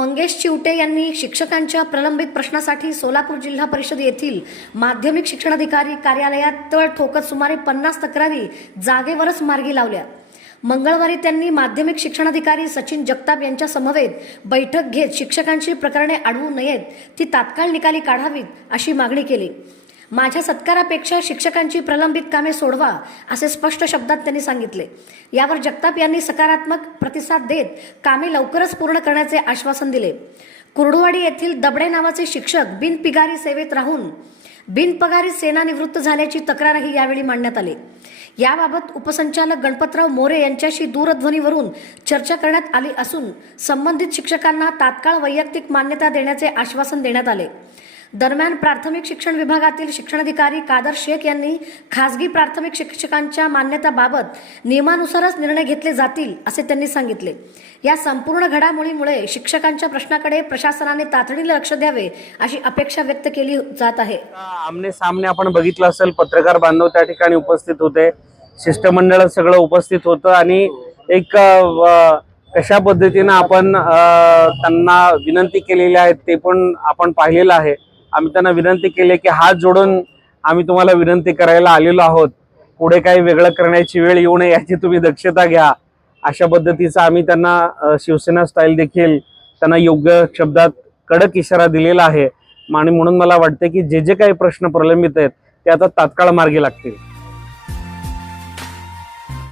मंगेश चिवटे यांनी शिक्षकांच्या प्रलंबित प्रश्नासाठी सोलापूर जिल्हा परिषद येथील माध्यमिक शिक्षणाधिकारी कार्यालयात तळ ठोकत सुमारे 50 तक्रारी जागेवरच मार्गी लावल्या। मंगळवारी त्यांनी माध्यमिक शिक्षणाधिकारी सचिन जगताप यांच्या समवेत बैठक घेत शिक्षकांची प्रकरणे अडवू नयेत, ती तात्काळ निकाली काढावीत अशी मागणी केली। माझ्या सत्कारापेक्षा शिक्षकांची प्रलंबित कामे सोडवा असे स्पष्ट शब्दात त्यांनी सांगितले। यावर जगताप यांनी सकारात्मक प्रतिसाद देत कामे लवकरच पूर्ण करण्याचे आश्वासन दिले। कुर्डुवाडी येथील दबडे नावाचे शिक्षक बिनपिगारी सेवेत राहून बिनपगारी सेवानिवृत्त झाल्याची तक्रारही यावेळी मांडण्यात आली। याबाबत उपसंचालक गणपतराव मोरे यांच्याशी दूरध्वनीवरून चर्चा करण्यात आली असून संबंधित शिक्षकांना तात्काळ वैयक्तिक मान्यता देण्याचे आश्वासन देण्यात आले। दरम्यान प्राथमिक शिक्षण विभागातील शिक्षणाधिकारी कादर शेख यांनी खासगी प्राथमिक शिक्षकांच्या मान्यताबाबत नियमानुसारच निर्णय घेतले जातील असे त्यांनी सांगितले। या संपूर्ण घडामोडीमुळे शिक्षकांच्या प्रश्नाकडे प्रशासनाने तातडीने लक्ष द्यावे अशी अपेक्षा व्यक्त केली जात आहे। आमने सामने आपण बघितलं असेल, पत्रकार बांधव त्या ठिकाणी उपस्थित होते, शिष्टमंडळ सगळं उपस्थित होतं आणि एक कशा पद्धतीने आपण त्यांना विनंती केलेली आहे ते पण आपण पाहिलेलं आहे। आम्ही त्यांना विनंती केली की हात जोडून आम्ही तुम्हाला विनंती करायला आलेलो आहोत, पुढे काही वेगळं करण्याची वेळ येऊ नये याची तुम्ही दक्षता घ्या, अशा पद्धतीचा आम्ही त्यांना शिवसेना स्टाईल देखील त्यांना योग्य शब्दात कडक इशारा दिलेला आहे। आणि म्हणून मला वाटते की जे जे काही प्रश्न प्रलंबित आहेत ते आता तात्काळ मार्गी लागतील।